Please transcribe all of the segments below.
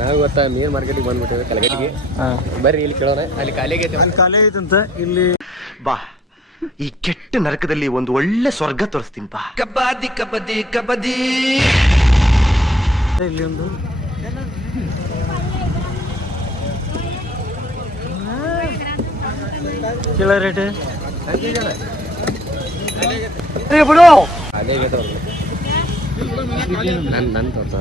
ನಾವು ಇವತ್ತು ಮೀನು ಮಾರ್ಕೆಟಿಗೆ ಬಂದ್ಬಿಟ್ಟಿವಿ ಕಲಗಟ್ಟಿಗೆ. ಬರ್ರಿ ಇಲ್ಲಿ ಕೇಳೋಣ. ಅಲ್ಲಿ ಖಾಲಿ ಆಗೈತೆ. ಅಲ್ಲಿ ಖಾಲಿ ಐತಂತ. ಇಲ್ಲಿ ಬಾ, ಈ ಕೆಟ್ಟ ನರಕದಲ್ಲಿ ಒಂದು ಒಳ್ಳೆ ಸ್ವರ್ಗ ತೋರಿಸ್ತೀನಿ ಬಾ. ಕಬಡ್ಡಿ ಕಬಡ್ಡಿ ಕಬಡ್ಡಿ. ಇಲ್ಲಿ ಒಂದು ಕಿಲೋ ರೇಟ್ ಬಿಡು. ಖಾಲಿ ಆಗೈತೆ ನನ್ನ ತೋರ್ಸ.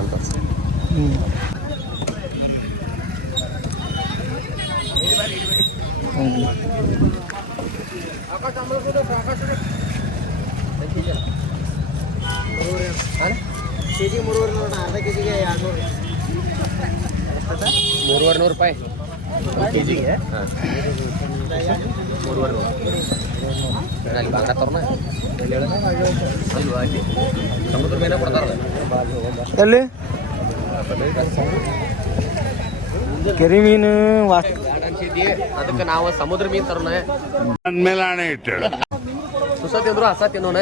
ಕೆಜಿ 300 ಅರ್ಧ ಕೆಜಿಗೆ 200. 300 ರೂಪಾಯಿ ಕೆಜಿಗೆ. 300 ಅಲ್ಲಿ ಬಾಂಗ್ಡ ತೋರ್ನ ಅಲ್ವಾ? ಅಲ್ಲಿ ಸಮುದ್ರ ಮೀನ ಕೊಡ್ತಾರಲ್ಲ ಎಲ್ಲಿ ಕೆರೆ ಮೀನು ಅನ್ಸಿದ್ದಿ. ಅದಕ್ಕೆ ನಾವು ಸಮುದ್ರ ಮೀನ್ ತರೋಣ. ಸುಸ ತಿಂದ್ರು ಹಸ ತಿನ್ನೋಣ.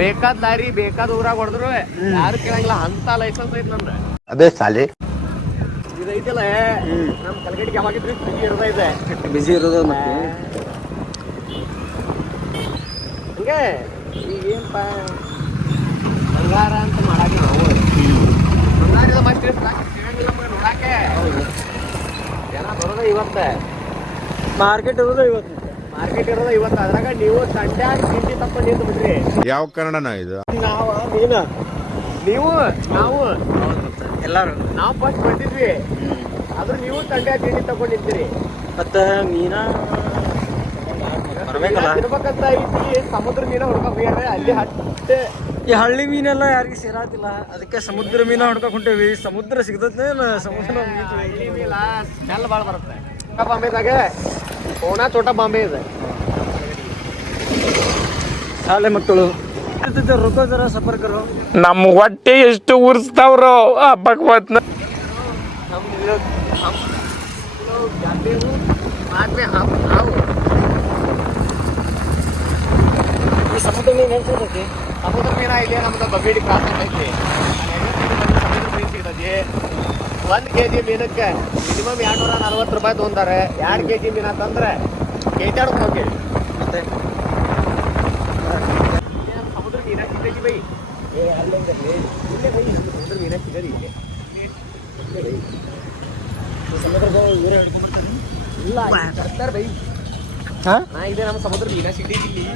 ಬೇಕಾದ ಲಾರಿ ಬೇಕಾದ ಊರಾಗ ಹೊಡೆದ್ರು ಯಾರು ಕೇಳಂಗಿಲ್ಲ ಅಂತ ಲೈಸೆನ್ಸ್ ಐತಿ ನಂದ. ಅದೇ ಸಾಲಿ ಇದೈತಿಲ್ಲ ನಮ್ ಕಲಗಟ್ಟಿಗೆ ಯಾವಾಗಿದ್ರು ಬಿಸಿ ಇರೋದ ಇದೆ. ಬಿಸಿ ಇರೋದು ಮತ್ತೆ ಹಂಗೆ ಈಗೇನಪ್ಪ ಬಂಗಾರ ಅಂತ ಮಾಡಾಕ ನಾವು ಬಂಗಾರದ ಮತ್ತೆ ನೋಡಾಕೆ ಜನ ಬರೋದ ಇವತ್ತ. ಮಾರ್ಕೆಟ್ ಇರೋದು ಇವತ್ತು. ಮಾರ್ಕೆಟ್ ಇರೋದ ಇವತ್ತು. ಅದ್ರಾಗ ನೀವು ತಂಡ್ಯಾಗ ತಿಂಡಿ ತಪ್ಪ ನಿಂತು ಬಿಡ್ರಿ. ಯಾವ ಕನ್ನಡನ ಇದು? ನಾವ ಮೀನ ನೀವು ನಾವು ಎಲ್ಲಾರು ನಾವು ಫಸ್ಟ್ ಬಂದಿದ್ವಿ. ಆದ್ರೂ ನೀವು ತಂಡ್ಯಾಗ ತಿಂಡಿ ತಗೊಂಡ್ ನಿಂತೀರಿ. ಮತ್ತ ಮೀನ ಬರ್ಬೇಕಲ್ಲ. ಇರ್ಬೇಕಂತ ಐತಿ. ಸಮುದ್ರ ಮೀನ ಹುಡ್ಕೊಂಡ್ ಹೋಗ್ಯಾರ ಅಲ್ಲಿ ಹತ್ತೆ. ಈ ಹಳ್ಳಿ ಮೀನೆಲ್ಲ ಯಾರಿಗೂ ಸೇರಾತಿಲ್ಲ. ಅದಕ್ಕೆ ಸಮುದ್ರ ಮೀನ ಹೊಡ್ಕೊಂಡ್ ಹೊಂಟೇವಿ. ಸಮುದ್ರ ಸಿಗ್ತೈತೆ ಸಮುದ್ರ ಸ್ಮೆಲ್ ಭಾಳ ಬರುತ್ತೆ. ಬಾಂಬೆದಾಗ ಪೂನಾ ಚೋಟ ಬಾಂಬೆ ಇದೆ. ಶಾಲೆ ಮಕ್ಕಳು ರೊಕ್ಕ ಜರ ಸಫರ್ಕರು ನಮ್ಮ ಹೊಟ್ಟೆ ಎಷ್ಟು ಉರ್ಸ್ತಾವ್ರೋ ಹಬ್ಬಕ್ಕೆ ಬಂತ. ಈ ಸಮುದ್ರ ಮೀನು ಹೇಳ್ತೈತಿ. ಸಮುದ್ರ ಮೀನ ಇದೆ ನಮ್ದು ಬಬೇಡಿ ಕ್ರಾಸ್ ಐತಿ. ಸಮುದ್ರ ಮೀನು ಸಿಗ್ತೈತಿ. 1 kg ಮೀನಕ್ಕೆ ಮಿನಿಮಮ್ 240 ರೂಪಾಯಿ ತೊಗೊಂತಾರೆ. 2 kg ಮೀನ ತಂದ್ರೆ ಕೇತಾಡ್ಕೊಂಡು ಹೋಗಿ. ಮತ್ತೆ ಸಮುದ್ರ ಮೀನ ಸಿಗ್ತೈತಿ ಬೈ. ಇಲ್ಲೇ ಬೈ ಸಮುದ್ರ ಮೀನ ಸಿಗದಿ ಇಲ್ಲಿ. ಸಮುದ್ರದ ಊರೇ ಹಿಡ್ಕೊಂಡ್ಬಿಡ್ತಾರೆ. ಇಲ್ಲ ತರ್ತಾರೆ ಬೈ. ಹಾಂ ನಾ ಇದೆ ನಮ್ಮ ಸಮುದ್ರ ಮೀನ ಸಿಗ್ತೈತಿ ಇಲ್ಲಿ.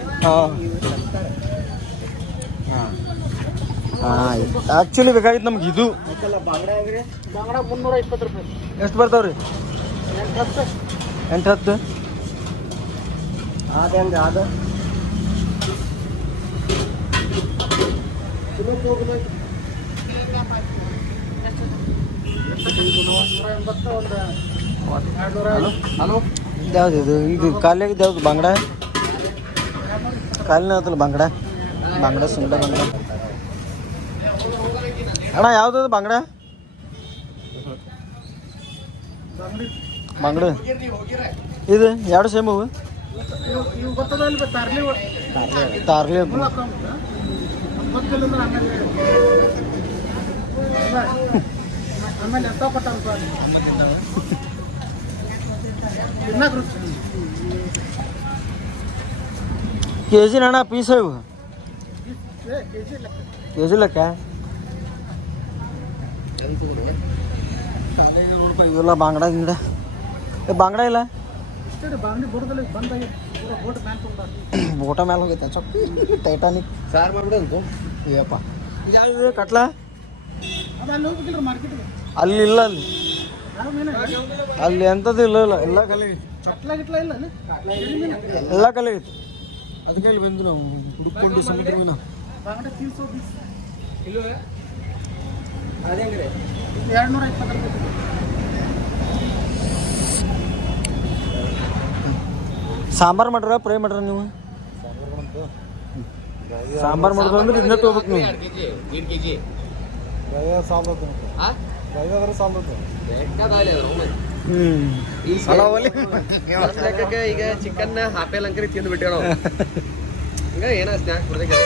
ಆಕ್ಚುಲಿ ಬೇಕಾಗಿತ್ತು ನಮ್ಗೆ ಇದು. ಬಾಂಗ್ಡ 320 ರೂಪಾಯಿ. ಎಷ್ಟು ಬರ್ತಾವ್ರಿ? 8-10. ಅದ ಹೆಂಗೆ ಅದ ಹಲೋ ಯಾವ್ದು ಇದು? ಇದು ಕಾಲಿಯಾಗಿದ್ದು ಯಾವ್ದು? ಬಾಂಗ್ಡ ಕಾಲಿನ ಆಯ್ತಲ್ಲ ಬಾಂಗ್ಡ. ಬಾಂಗ್ಡ ಸುಂಡ ಬಾಂಗ್ಡ ಅಣ್ಣ. ಯಾವ್ದು ಬಾಂಗ್ಡ? ಬಾಂಗ್ಡ ಇದು 2 ಸೇಮ್ ಅವು. ತಾರ್ಲಿ ಕೆಜಿ ಅಣ್ಣ ಪೀಸ್ ಇವು ಕೆಜಿ ಲೆಕ್ಕ. ಇವೆಲ್ಲ ಬಾಂಗ್ಡ ಗಿಂಗಡ. ಬಾಂಗ್ಡ ಇಲ್ಲ ಬೋಟ ಮ್ಯಾಲ ಹೋಗೈತೆ ಸ್ವಲ್ಪ ಟೈಟಾನಿಕ್. ಸಾರು ಮಾಡ್ಬಿಡಂತು ಅಯ್ಯಪ್ಪ. ಯಾವ್ದು ಕಟ್ಲ? ಅಲ್ಲಿ ಇಲ್ಲ. ಅಲ್ಲಿ ಎಂಥದ್ದು ಇಲ್ಲ. ಎಲ್ಲ ಕಲೆ ಎಲ್ಲ ಕಲೆ ಐತಿ. ಅದಕ್ಕೆ ಇಲ್ಲಿ ಬಂದು ನಾವು ಹುಡುಕೊಂಡು ಸಮುದ್ರ ಮೀನ. ಸಾಂಬಾರು ಮಾಡ್ರ ಫ್ರೈ ಮಾಡ್ರ ನೀವು? ಸಾಂಬಾರು ಮಾಡೋದು ಅಂದ್ರೆ ಇದನ್ನ ತೊಗೋಬೇಕು ನೀವು. 2 kg ಈಗ ಚಿಕನ್ ಹಾಪೆಲ್ ಅಂಕರಿ ತಿಂದು ಬಿಟ್ಟೇವ ನಾವು. ಈಗ ಏನ ಸ್ನ್ಯಾಕ್ ಕೊಡ್ಬೇಕು.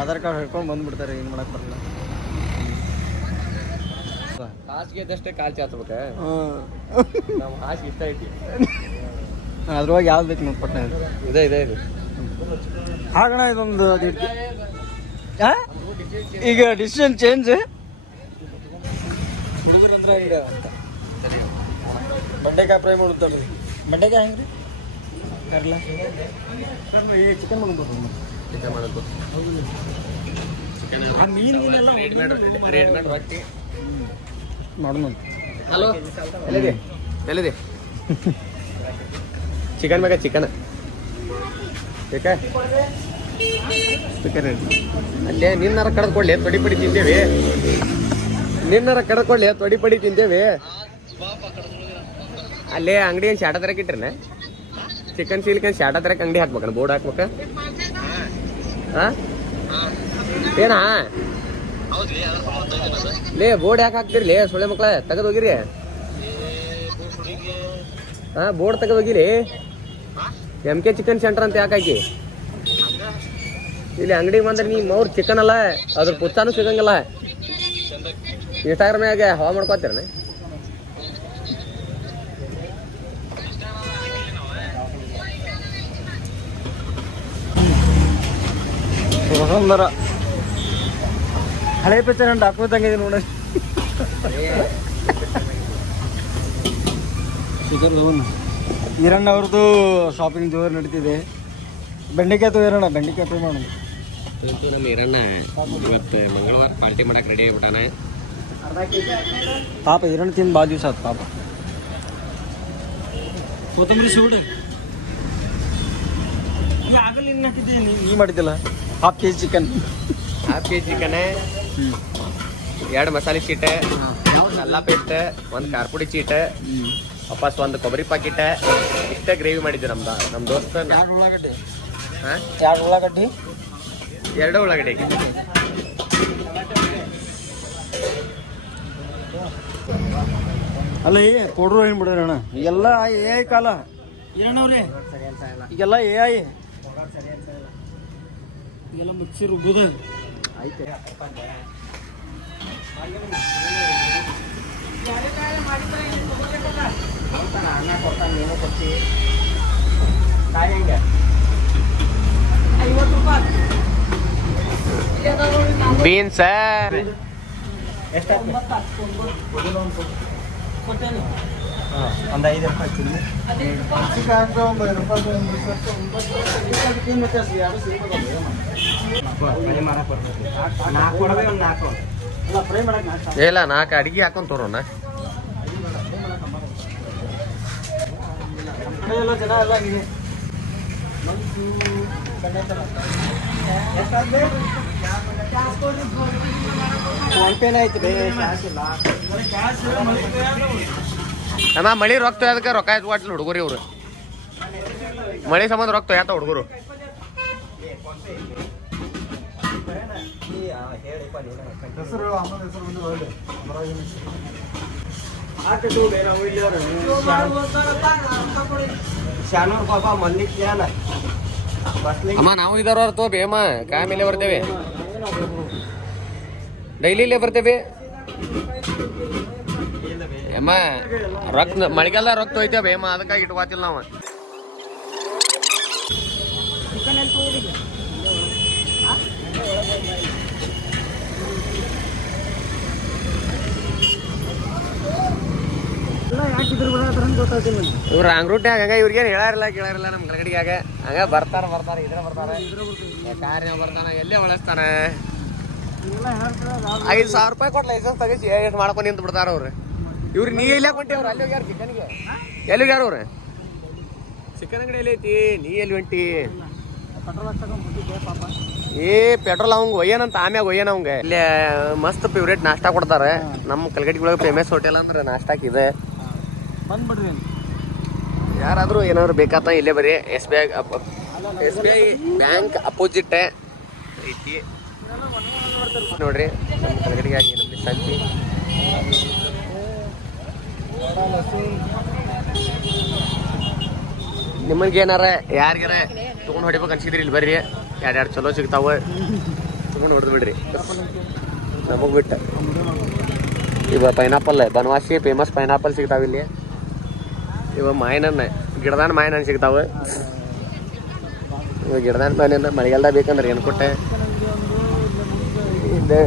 ಆಧಾರ್ ಕಾರ್ಡ್ ಹಿಡ್ಕೊಂಡು ಬಂದ್ಬಿಡ್ತಾರೆ, ಏನು ಮಾಡಕ್ ಬರಲ್ಲ. ಹಾಸಿಗೆ ಇದ್ದಷ್ಟೇ ಕಾಲ್ ಚಾಚ್ಬೇಕ. ನಮ್ಮ ಹಾಸಿಗೆ ಇಷ್ಟ ಐತಿ. ಅದ್ರೊಳಗೆ ಯಾವ್ದು ಬೇಕು ನೋಡಿ ಪಟ್ಟ ಇದೆ ಇದೆ ಇದು. ಹಾಗಣ ಇದೊಂದು ಈಗ ಡಿಸಿಷನ್ ಚೇಂಜ್. ಹುಡುಗರಂದ್ರೆ ಹಿಂಗೆ ಬೆಂಡೆಕಾಯಿ ಫ್ರೈ ಮಾಡುತ್ತಾರೆ. ಬೆಂಡೆಕಾಯಿ ಹೆಂಗ್ರಿ ಕರ್ಲ ಚಿಕನ್ ಮಾಡೋದು. ಚಿಕನ್ ಮಾಡೋದು. ಆ ಮೀನಿಗೆಲ್ಲ ರೆಡಿಮೇಡ್ ರೊಟ್ಟಿ ಮಾಡೋಣ. ಹಲೋ ಎಲ್ಲಿದೆ ಎಲ್ಲಿದೆ ಚಿಕನ್ ಬೇಕಾ? ಚಿಕನ್ ಬೇಕಾ? ಅಲ್ಲೇ ನಿನ್ನರ ಕಡ್ದ್ಕೊಳ್ಳಿ, ತೊಡಿ ಪಡಿ ತಿಂದೇವಿ. ನಿನ್ನರ ಕಡ್ದ್ಕೊಳ್ಳಿ, ತೊಡಿ ಪಡಿ ತಿಂದೇವಿ. ಅಲ್ಲೇ ಅಂಗಡಿ ಏನು ಶಾಟ ತರಕ್ಕೆ ಇಟ್ರನೆ? ಚಿಕನ್ ಸೀಲ್ಕನ್ ಶಾಟ ತರಕ್ಕೆ ಅಂಗಡಿ ಹಾಕ್ಬೇಕನ? ಬೋರ್ಡ್ ಹಾಕ್ಬೇಕ? ಹಾಂ ಏನಾ ಲೇ ಬೋರ್ಡ್ ಯಾಕೆ ಹಾಕ್ತಿರ್ಲಿ? ಸೊಳ್ಳೆ ಮಕ್ಳ ತೆಗೆದು ಹೋಗಿರಿ. ಹಾಂ ಬೋರ್ಡ್ ತೆಗೆದು ಹೋಗಿರಿ. MK ಚಿಕನ್ ಸೆಂಟರ್ ಅಂತ ಯಾಕೆ ಹಾಕಿ? ಇಲ್ಲಿ ಅಂಗಡಿಗೆ ಬಂದ್ರೆ ನಿಮ್ಮ ಅವ್ರ ಚಿಕನ್ ಅಲ್ಲ, ಅದ್ರ ಪುಚ್ಚಾನು ಸಿಗಂಗಿಲ್ಲ. ಇನ್ಸ್ಟಾಗ್ರಾಮ್ನಾಗ ಹವಾ ಮಾಡ್ಕೊತೀರನೆ? ಸುಂದರ ಹಳೆ ಪಿಕ್ಚರ್ ನಾನು ಹಾಕೋದಂಗಿದೆ ನೋಡಿ. ಈರಣ್ಣ ಅವ್ರದ್ದು ಶಾಪಿಂಗ್ ಜೋರು ನಡೀತಿದೆ. ಬೆಂಡೆಕಾಯಿ ತಗೋರಣ್ಣ, ಬೆಂಡೆಕಾಯಿ ಫ್ರೈ ಮಾಡೋಣ. ನಮ್ಮ ಈರಣ್ಣ ಇವತ್ತು ಮಂಗಳವಾರ ಪಾರ್ಟಿ ಮಾಡಕ್ಕೆ ರೆಡಿ ಆಗಿಬಿಟ್ಟಾನ. ಪಾಪ ಈರಣ್ಣ ತಿಂದು ಭಾಳ ದಿವಸ ಆಯ್ತು ಪಾಪ. ಕೊತ್ತಂಬರಿ ಸೂಡು ಆಗಲ್ಲ ಇನ್ನು ಹಾಕಿದ್ದೆ ನೀ ಮಾಡಿದ್ದಿಲ್ಲ. Half KG chicken, half KG chicken, 2 ಮಸಾಲೆ ಚೀಟ, ಅಲ್ಲ ಪೇಸ್ಟ್, 1 ಖಾರ ಪುಡಿ ಚೀಟ, ವಾಪಸ್ 1 ಕೊಬ್ಬರಿ ಪಾಕಿಟ್. ಇಷ್ಟೇ ಗ್ರೇವಿ ಮಾಡಿದ್ದೆ ನಮ್ಮ ದೋಸ್ತ. 2 ಉಳ್ಳಾಗಡ್ಡಿ. ಹಾಂ 2 ಉಳ್ಳಾಗಡ್ಡಿ, 2 ಉಳ್ಳಾಗಡ್ಡಿ. ಅಲ್ಲ ಕೊಡ್ರು ಏನು ಬಿಡೋಣ. ಈಗೆಲ್ಲ AI ಕಾಲ ಏನವ್ರಿ, ಈಗೆಲ್ಲ AI. ಈಗೆಲ್ಲ ಮಿಕ್ಸಿ ರುಬ್ಬೋದು ಐತೆ. ಬೀನ್ಸ್ ಒಂದು 5 ರೂಪಾಯಿ ಚಿಲ್ಲಿ. ಇಲ್ಲ 4 ಅಡಿಗೆ ಹಾಕೊಂಡ್ ತೋರೋಣ. ಎಲ್ಲ ಜನ ಎಲ್ಲ ಫೋನ್ ಪೇನ ಐತಿ ಬೇ, ಕ್ಯಾಶ್ ಇಲ್ಲ. ಅಮ್ಮ ಮಳಿ ರೊಕ್ಕ ಅದಕ್ಕೆ ರೊಕ್ಕ ಎತ್ಕೊಟ್ಲಿ ಹುಡುಗರು. ಇವ್ರು ಮಳಿ ಸಂಬಂಧ ರೊಕ್ಕ ಯಾತ ಹುಡುಗರು. ಅಮ್ಮ ನಾವು ಇದಾರ ತೋ ಬೇಮ ಕಾಯ ಮೇಲೆ ಬರ್ತೇವೆ, ಡೈಲಿ ಇಲ್ಲೇ ಬರ್ತೇವೆ. ಅಮ್ಮ ರೊಕ್ಕ ಮಳಿಗೆಲ್ಲ ರೊಕ್ಕ ಹೋಯ್ತೇವೆ ಬೇಮ, ಅದಕ್ಕಾಗಿ ಇಟ್ಕೋತಿಲ್ಲ ನಾವು. ಇವ್ರು ಅಂಗ್ರೂಟ್ಯಾಗ ಹಂಗ ಇವ್ರಿಗೇನು ಹೇಳಾರಿಲ್ಲ ಕೇಳಾರಿಲ್ಲ. ನಮ್ಮ ಕಲ್ಗಡಿಗಾಗ ಹಂಗ ಬರ್ತಾರ ಇದ್ರ ಬರ್ತಾರೆ, ಕಾರ್ಯ ಬರ್ತಾನ, ಎಲ್ಲೇ ಬಳಸ್ತಾನ. 5,000 ರೂಪಾಯಿ ಕೊಟ್ಟು ಲೈಸೆನ್ಸ್ ತೆಗಿಸಿ ಎಷ್ಟು ಮಾಡ್ಕೊಂಡು ನಿಂತು ಬಿಡ್ತಾರ ಅವ್ರು. ಇವ್ರು ನೀ ಎಲ್ಲ ಕೊಂಟಿ ಅವ್ರು ಅಲ್ಲಿ ಹೋಗ್ಯಾರ ಚಿಕನ್ಗೆ. ಎಲ್ಲಿ ಹೋಗ್ಯಾರ ಅವ್ರು? ಚಿಕನ್ ಅಂಗಡಿ ಎಲ್ಲಿ ಐತಿ? ನೀ ಎಲ್ಲಿ ಹೊಂಟಿ? ಪೆಟ್ರೋಲ್ ಅವಂಗ ಒಯ್ಯನಂತ, ಆಮ್ಯಾಗ ಒಯ್ಯನ ಅವಂಗ. ಇಲ್ಲಿ ಮಸ್ತ್ ಫೇವ್ರೇಟ್ ನಾಷ್ಟಾ ಕೊಡ್ತಾರೆ. ನಮ್ಮ ಕಲ್ಗಡಿಗೊಳಗೆ ಫೇಮಸ್ ಹೋಟೆಲ್ ಅಂದ್ರೆ ನಾಷ್ಟಾಕ್ ಇದೆ. ಬಂದ್ಬಿಡ್ರಿ. ಯಾರಾದ್ರೂ ಏನಾದ್ರು ಬೇಕಾತ ಇಲ್ಲೇ ಬರೀ. SBI ಬ್ಯಾಂಕ್ ಅಪೋಸಿಟ್ ಐತಿ ನೋಡ್ರಿ. ನಮ್ಮ ಕಲ್ಗಡಿಗಾಗಿ ನಮ್ಗೆ ಸಂತಿ ನಿಮಗೇನಾರ ಯಾರಿಗಾರ ತೊಗೊಂಡು ಹೊಡಿಬೇಕು ಅನ್ಸಿದ್ರಿ ಇಲ್ಲಿ ಬರ್ರಿ. 2 ಚಲೋ ಸಿಗ್ತಾವ. ಕರ್ಕೊಂಡು ಹೊಡೆದು ಬಿಡ್ರಿ ನಮಗೆ ಬಿಟ್ಟು. ಇವ ಪೈನಾಪಲ್ ಬನವಾಸಿ ಫೇಮಸ್ ಪೈನಾಪಲ್ ಸಿಗ್ತಾವ ಇಲ್ಲಿ. ಇವ ಮಾವಿನಣ್ಣ ಗಿಡದಾನ ಮಾವಿನಣ್ಣ ಸಿಗ್ತಾವ. ಇವ ಗಿಡದಾನ ಮಾವಿನಣ್ಣ ಮಳೆಗಾಲದಾಗ ಬೇಕಂದ್ರೆ ಏನು ಕೊಟ್ಟೆ. ಇದು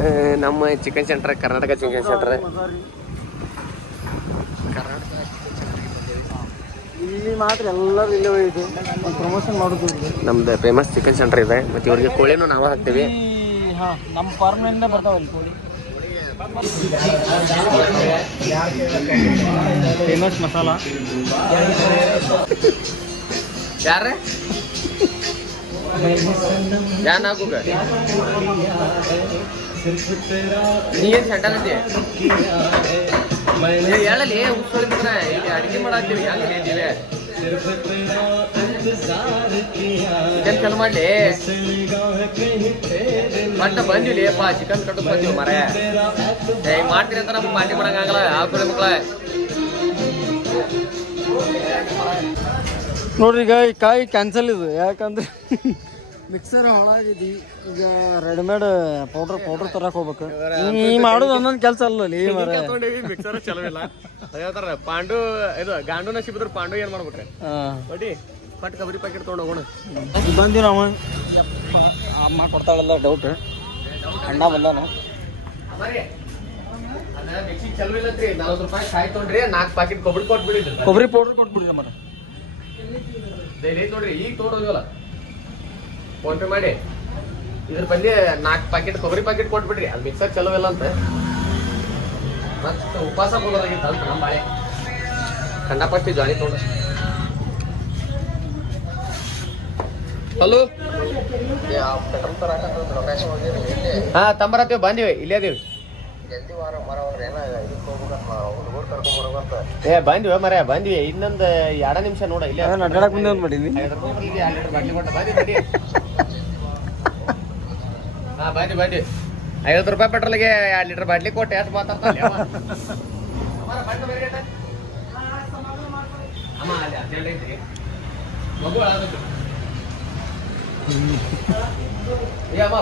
ನಮ್ಮ chicken centre, Karnataka chicken centre. ಇಲ್ಲಿ ಮಾತ್ರ ಎಲ್ಲರೂ ಇಲ್ಲೇ ಇದು ಪ್ರಮೋಷನ್ ಮಾಡೋದು. ನಮ್ದು ಫೇಮಸ್ ಚಿಕನ್ ಸೆಂಟರ್ ಇದೆ. ಮತ್ತು ಇವ್ರಿಗೆ ಕೋಳಿನೂ ನಾವು ಹಾಕ್ತೀವಿ. ಹಾಂ, ನಮ್ಮ ಫಾರ್ಮ್ನಿಂದ ಬರ್ತಾವಲ್ಲಿ ಕೋಳಿ. ಫೇಮಸ್ ಮಸಾಲ ಯಾರ ಯಾನ್ ಹಾಕುಗ ನೀ ಏನು ಸೆಂಟರ್ ಐತಿ ಹೇಳಲಿ. ಉತ್ಸೋಳಿದ್ರೆ ಇಲ್ಲಿ ಅಡುಗೆ ಮಾಡಾಕ್ತೀವಿ. ಹೆಂಗೆ ಹೇಳಿದ್ದೀವಿ ಚಿಕನ್ ಚಲೋ ಮಾಡಲಿ. ಬಟ್ ಬಂದಿವಿ ಅಪ್ಪ ಚಿಕನ್ ಕಟ್ಟು ಬಂದಿವಿ ಮರ. ಹಿಂಗೆ ಮಾಡ್ತೀರಿ ಅಂತ ನಮ್ಗೆ ಪಾರ್ಟಿ ಮಾಡೋಂಗಾಗಲ್ಲ. ಹಾಕೊಳ್ಳಿ ಮಕ್ಕಳ. ನೋಡ್ರಿ ಈಗ ಈ ಕಾಯಿ ಕ್ಯಾನ್ಸಲ್ ಇದು. ಯಾಕಂದ್ರೆ ಮಿಕ್ಸರ್ ಹಾಳಾಗಿದ್ದಿ. ಈಗ ರೆಡಿಮೇಡ್ ಪೌಡ್ರ್ ತರಕ್ ಹೋಗ್ಬೇಕು. ನೀ ಮಾಡೋದು ಒಂದೊಂದು ಕೆಲಸ ಅಲ್ಲಲ್ಲಿ ಮರ. ಮಿಕ್ಸರ್ ಚಲೋ ಇಲ್ಲ ಹೇಳ್ತಾರ. ಪಾಂಡು ಇದು ಗಾಂಡು ನಶಿಬಿದ್ರು ಪಾಂಡು ಏನ್ ಮಾಡ್ಬಿಟ್ರೆ ಬಡಿ ಪಟ್ ಕಬರಿ ಪ್ಯಾಕೆಟ್ ತೊಗೊಂಡು ಹೋಗೋಣ. ಬಂದಿವಿ ನಾವು. ಅಮ್ಮ ಕೊಡ್ತಾಳಲ್ಲ ಡೌಟ್. ಅಣ್ಣ ಬಂದಾನ. ಮಿಕ್ಸಿ ಚಲೋ ಇಲ್ಲತ್ರಿ. 40 ರೂಪಾಯಿ ಕಾಯಿ ತೊಗೊಂಡ್ರಿ 4 ಪ್ಯಾಕೆಟ್ ಕೊಬ್ಬರಿ ಕೊಟ್ಬಿಡಿದ್ರಿ. ಕೊಬ್ಬರಿ ಪೌಡರ್ ಕೊಟ್ಬಿಡಿ ಮರ. ನೋಡ್ರಿ ಈಗ ತೊಗೊಂಡೋಗಲ್ಲ ಫೋನ್ ಪೇ ಮಾಡಿ. ಇದ್ರ ಬಲ್ಲಿ 4 ಪ್ಯಾಕೆಟ್ ಕೊಬ್ಬರಿ ಪ್ಯಾಕೆಟ್ ಕೊಟ್ಬಿಡ್ರಿ. ಅದು ಮಿಕ್ಸರ್ ಚಲೋ ಇಲ್ಲ ಅಂತ ಮತ್ತೆ ಉಪವಾಸ ಹೋಗೋದಾಗಿತ್ತು ಅಂತ ನಮ್ಮ ಬಾಳೆ ಖಂಡಪಟ್ಟಿ ಜಾಲಿ ತೊಗೊಂಡ. ಹಲೋ ಹಾ ತಂಬರತ್ತೀವಿ. ಬಂದಿವಿ ಇಲ್ಲೇ ಅದೀವಿ. ಬಂದಿವ ಮರ ಬಂದಿವಿ. ಇನ್ನೊಂದು 2 ನಿಮಿಷ ನೋಡ. ಇಲ್ಲೇ ಅಡ್ಡಾಡಕ್ ಮುಂದೆ ಮಾಡೀನಿ. ಹಾ ಬಂದಿ 50 ರೂಪಾಯಿ ಪೆಟ್ರೋಲ್ಗೆ 2 ಲೀಟರ್ ಬಾಟ್ಲಿ ಕೊಟ್ಟು ಎಷ್ಟು ಮಾತಾಡ್ತಾನೆ ಅಮ್ಮ.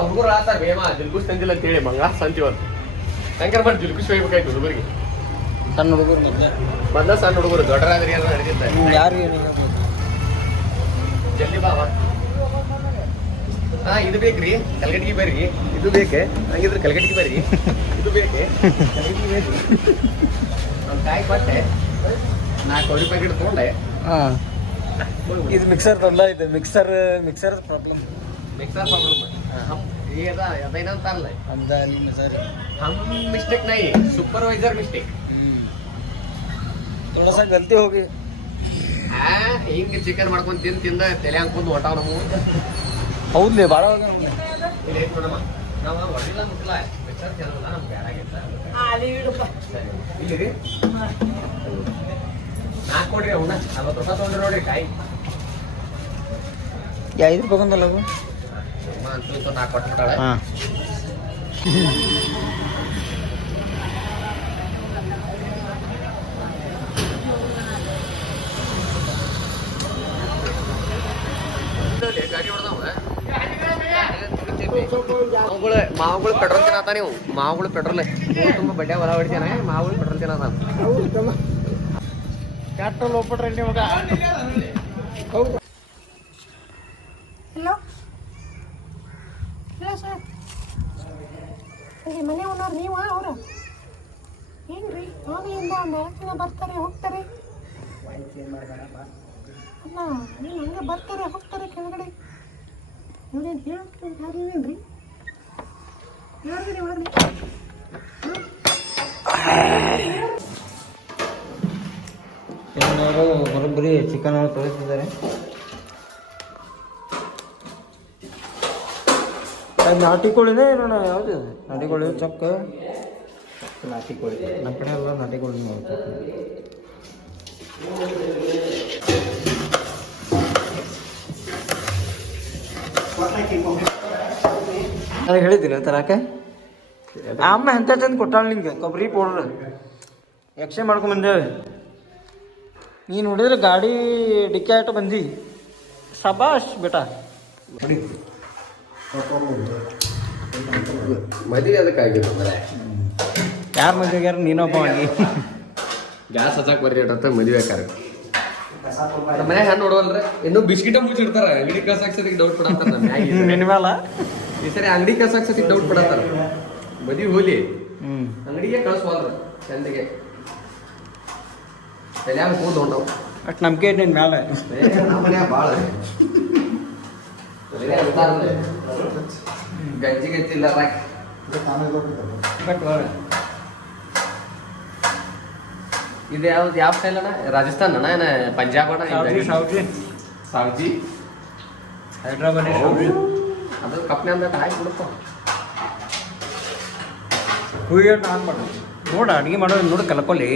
ಹುಡುಗರು ಆತಾರ ಬೇಮ ದಿಲ್ಕುಶ್ ತಂದಿಲ್ಲ ಅಂತೇಳಿ ಮಂಗ ಸಂತಿವನ್ ಶಂಕರ ಮಾಡಿ ದಿಲ್ಕುಶ್ ಹೋಗ್ಬೇಕಾಯ್ತು ಹುಡುಗರಿಗೆ. ಸಣ್ಣ ಹುಡುಗರು ಮೊದಲ ಸಣ್ಣ ಹುಡುಗರು ದೊಡ್ಡರಾದ್ರಿ ಎಲ್ಲ ನಡೆದಿದ್ದ. ಯಾರು ಜಲ್ದಿ ಬಾ. ಹಾ ಇದು ಬೇಕ್ರಿ ಕಲ್ಗಟ್ಟಿಗೆ ಬರ್ರಿ. ಇದು ಬೇಕೆ ಹಂಗಿದ್ರೆ ಕಲ್ಗಟ್ಟಿಗೆ ಬರ್ರಿ. ಇದು ಬೇಕೆ ಕಲ್ಗಟ್ಟಿಗೆ ಬರ್ರಿ. ಒಂದು ಕಾಯಿ ಕೊಟ್ಟೆ 4 ಕೊಬ್ಬರಿ ಪ್ಯಾಕೆಟ್ ತೊಗೊಂಡೆ. ಹಾಂ, ಇದು ಮಿಕ್ಸರ್ ತಂದ. ಇದು ಮಿಕ್ಸರ್ ಪ್ರಾಬ್ಲಮ್. ಮಿಕ್ಸರ್ ಪ್ರಾಬ್ಲಮ್ ಅದೇನಂತಾರಲ್ಲ ಅಂದ ನಿಮ್ಮ ಸರಿ. हम मिस्टेक नहीं, सुपरवाइजर मिस्टेक. थोड़ा सा गलती होगी. ಹಿಂಗೆ ಚಿಕನ್ ಮಾಡ್ಕೊಂಡು ತಿಂದ ತಲೆ ಹಾಕೊಂಡು ಹೊಟ್ಟಾವ ನಮಗೂ. ಹೌದ್ಲೇ ಭಾಳ ಇಲ್ಲಿ ಐತೆ ನೋಡಮ್ಮ. ನಾವು ಹೊಡಿಲ್ಲ ಮುಟ್ಟಲ್ಲ. ಮಿಕ್ಸರ್ ಚೆನ್ನಲ್ಲ ನಮ್ಗೆ ಬೇಡಾಗಿತ್ತ. ಇಲ್ಲಿ ರೀ 4 ಕೊಡ್ರಿ. ಅವನ್ನ 40 ರೂಪಾಯಿ ತೊಗೊಂಡ್ರಿ ನೋಡ್ರಿ ಕಾಯಿ. 5 ರೂಪಾಯಿ ಬಂದಲ್ಲ ಅದು. ಅಂತೂ 4 ಕೊಟ್ಬಿಟ್ಟಾಳೆ. ಹಾಂ, ಗಾಡಿ ಹೊಡೆದವ ಮಾವುಗಳು ಪೆಟ್ರೋಲ್ ತಿನ್ನತ್ತ. ನೀವು ಮಾವುಗಳು ಪೆಟ್ರೋಲ್ ತುಂಬ ಬಡ್ಡೆ ಹೊಲ ಹೊಡಿತಾನೆ. ಮಾವುಗಳು ಪೆಟ್ರೋಲ್ ತಿನ್ನತ್ತ. ಕ್ಯಾಟ್ರೋಲ್ ಹೋಗ್ಬಿಟ್ರೆ ಮಗ. ಹಲೋ ಇಲ್ಲ ಸರ್, ಇಲ್ಲಿ ಮನೆ ಓನರ್ ನೀವು ಅವರು ಏನ್ರಿ? ಆನೆಯಿಂದ 4 ಜನ ಬರ್ತಾರೆ ಹೋಗ್ತಾರೆ. ಅಲ್ಲ ನೀವು ಹಂಗೆ ಬರ್ತಾರೆ ಹೋಗ್ತಾರೆ ಕೆಳಗಡೆ. ಇವ್ರೇನು ಹೇಳ್ತಾರೆ ಯಾರು ಏನ್ರಿ? ಹೇಳ್ರಿ ಒಳಗ್ರಿ. ಏನಾದ್ರು ಬರೋಬ್ಬರಿ ಚಿಕನ್ ತೊಳಿತಿದ್ದಾರೆ. ಅದು ನಾಟಿ ಕೋಳಿನೇ ಇರೋಣ. ಯಾವುದು ನಾಟಿ ಕೋಳಿ ಚೊಕ್ಕ? ನಾಟಿ ಕೋಳಿ ನಮ್ಮ ಕಡೆ ಎಲ್ಲ ನಾಟಿ ಕೋಳಿ ಚೊಕ್ಕ. ನನಗೆ ಹೇಳಿದ್ದೀನಿ ತರಕ್ಕೆ. ಅಮ್ಮ ಎಂತ ಚಂದ ಕೊಟ್ಟಾಳ ನಿಂಗೆ ಕೊಬ್ಬರಿ ಪೌಡ್ರ್. ಯಕ್ಷೆ ಮಾಡ್ಕೊಂಬಂದೇವೆ. ನೀನು ನೋಡಿದ್ರೆ ಗಾಡಿ ಡಿಕ್ಕಿ ಆಟ ಬಂದಿ. ಸಬಾಷ್ ಬೇಟ. ಮದುವೆ ಅದಕ್ಕಾಗಿರೋ ಮರೆ ಯಾರು ಮದುವೆಗ್ಯಾರ ನೀನೊಬ್ಬ ಆಗಿ ಗ್ಯಾಸ್ ಹಚ್ಚಕ್ ಬರ್ರಿ ಅಂತ ಮದುವೆ ಕಾರ ನಮ್ಮ ಮನ್ಯಾಗ ಹಣ್ಣು ನೋಡವಲ್ರಿ ಇನ್ನೂ ಬಿಸ್ಕಿಟ ಮುಚ್ಚಿಡ್ತಾರ ಅಂಗಡಿ ಕಸ ಹಾಕ್ಸೋದಕ್ಕೆ ಡೌಟ್ ಪಡತ್ತಾರ ನಮ್ಮ ಮ್ಯಾಗ ನಿನ್ನ ಮೇಲ ಈ ಸರಿ ಅಂಗಡಿ ಕಸ ಹಾಕ್ಸೋದಕ್ಕೆ ಡೌಟ್ ಪಡತ್ತಾರ ಮದುವೆ ಹೋಲಿ ಅಂಗಡಿಗೆ ಕಳಿಸ್ವಾಲ್ರ ಚಂದಿಗೆ ತಲ್ಯಾಗ ಕೂದ್ ಹೊಂಟವು ಅಟ್ ನಂಬಿಕೆ ಐತೆ ನಿನ್ನ ಮ್ಯಾಲ ನಮ್ಮ ಮನ್ಯಾಗ ಭಾಳ ಗಂಜಿ ಗಂಜಿಲ್ಲ ಬಟ್ ಇದು ಯಾವ್ದು ಯಾವ ಸ್ಟೈಲ್ ಅಣ್ಣ ರಾಜಸ್ಥಾನ್ ಅಣ್ಣ ಏನ ಪಂಜಾಬ್ ಅಣ್ಣ ಸಾವ್ಜಿ ಹೈದ್ರಾಬಾದಿ ಶಾವ್ಗಿ ಅದು ಕಪ್ನೆ ಅಂದ ಹಾಕಿ ಬಿಡಪ್ಪ ಹೂವು ನಾನು ಮಾಡ ನೋಡ ಅಡುಗೆ ಮಾಡೋದು ನೋಡಿ ಕಲ್ಕೊಲಿ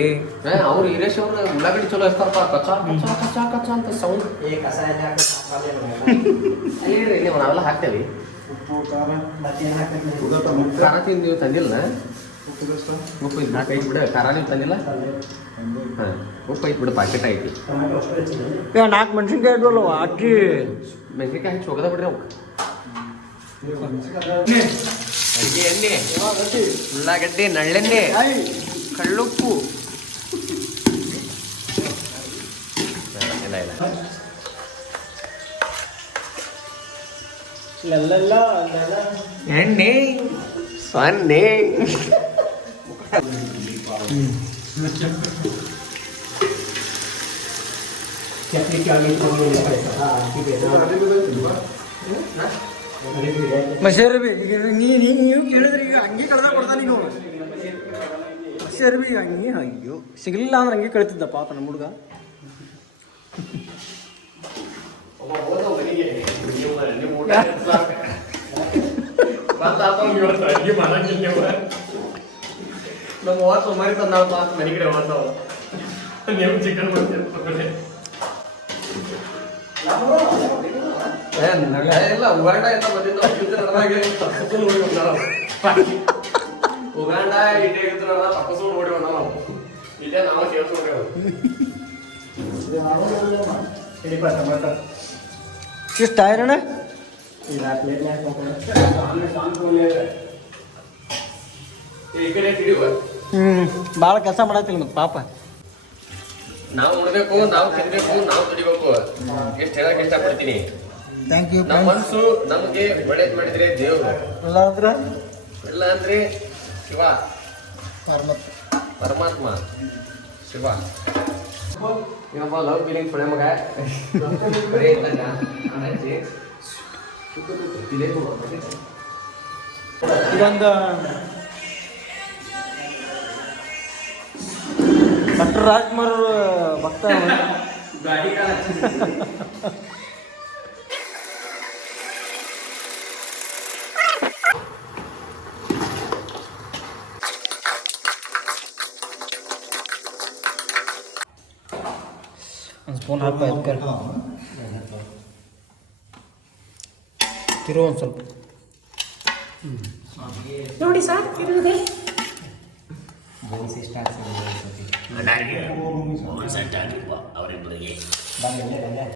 ಅವ್ರು ಹಿರೇಶ್ ಅವ್ರು ಉಳ್ಳಾಗಡ್ಡಿ ಚಲೋ ಇರ್ತಾರಪ್ಪ ಕಚ್ಚಾ ಕಚ್ಚಾ ಕಚ್ಚಾ ಕಚ್ಚಾ ಅಂತ ಸೌಂಡ್ ಇಲ್ಲಿ ನಾವೆಲ್ಲ ಹಾಕ್ತೇವಿ ಖಾರ ತಿಂದು ನೀವು ತಂದಿಲ್ಲ ಉಪ್ಪು ಇದು ನಾಲ್ಕು ಐದು ಬಿಡ ಖಾರ ನೀವು ತಂದಿಲ್ಲ ಹಾಂ ಉಪ್ಪು ಐತೆ ಬಿಡು ಪಾಕೆಟ್ ಐತಿ 4 ಮೆಣಸಿನ್ಕಾಯಿ ಇದ್ವಲ್ಲ ಅಕ್ಕಿ ಮೆಣಸಿನ್ಕಾಯಿ ಹಚ್ಚಿ ಹೋಗದ ಬಿಡ್ರಿ ಅವು ಎಣ್ಣೆ ಉಳ್ಳಾಗಡ್ಡೆ ನಳ್ಳೆಣ್ಣೆ ಕಳ್ಳುಪ್ಪು ಇಲ್ಲ ಎಣ್ಣೆ ಸೊನ್ನೆ ಮಸೇರಿ ಬಿ ಈಗ ನೀವು ಕೇಳಿದ್ರಿ ಈಗ ಹಂಗೆ ಕಳ್ದ ಕೊಡ್ತಾನೆ ಈಗ ಮಸೇರಿ ಬಿ ಹಂಗೆ ಅಯ್ಯೋ ಸಿಗಲಿಲ್ಲ ಅಂದ್ರೆ ಹಂಗೆ ಕಳಿತಿದ್ದ ಪಾಪ ನಮ್ಮ ಹುಡುಗ ನಮ್ಮ ಸುಮಾರಿ ತಂದಾವ ಮನೆ ಕಡೆ ಹೋಗ್ತಾವ ನೀವು ಚಿಕನ್ ಇಲ್ಲ ಉಗಾಂಡ ಎಲ್ಲ ಬಂದಿದ್ದು ಉಗಾಂಡ ಇಟ್ಟೆ ಇರ್ತಾರಲ್ಲ ತಪ್ಪಸ್ಕೊಂಡು ನೋಡಿ ಬಂದ ನಾವು ಇಲ್ಲೇ ನಾವು ಸೇರ್ಸ್ಕೊಂಡೇವು ಇಷ್ಟ ಆಯ್ರಣ್ಣ ಈ ಕಡೆ ಹಿಡಿಯುವ ಭಾಳ ಕೆಲಸ ಮಾಡತ್ತಿಲ್ಲ ಮತ್ತೆ ಪಾಪ ನಾವು ಉಣ್ಬೇಕು ನಾವು ತಿನ್ಬೇಕು ನಾವು ದುಡಿಬೇಕು ಎಷ್ಟು ಹೇಳಕ್ ಇಷ್ಟಪಡ್ತೀನಿ ಥ್ಯಾಂಕ್ ಯು ನಮ್ಮ ಮನಸ್ಸು ನಮಗೆ ಒಳ್ಳೇದ್ ಮಾಡಿದ್ರೆ ದೇವ್ರು ಇಲ್ಲ ಅಂದ್ರೆ ಇಲ್ಲ ಅಂದ್ರೆ ಶಿವ ಪರಮಾತ್ಮ ಶಿವ ಇವಪ್ಪ ಲವ್ ಫೀಲಿಂಗ್ ಪಡೆ ಮಗ ಬರೀ ಇದ್ದಂಗ ಇದೊಂದು ಡಾಕ್ಟರ್ ರಾಜ್ಕುಮಾರ್ ಭಕ್ತ ಗಾಡಿ ಕಾಲ ಒಂದು ಸ್ಪೂನ್ ಹಾಕ ಅದಕ್ಕೆ ತಿರು ಒಂದು ಸ್ವಲ್ಪ ನೋಡಿ ಸರ್ ತಿರುಗಿದೆ ಅವರಿಬ್ಬರಿಗೆ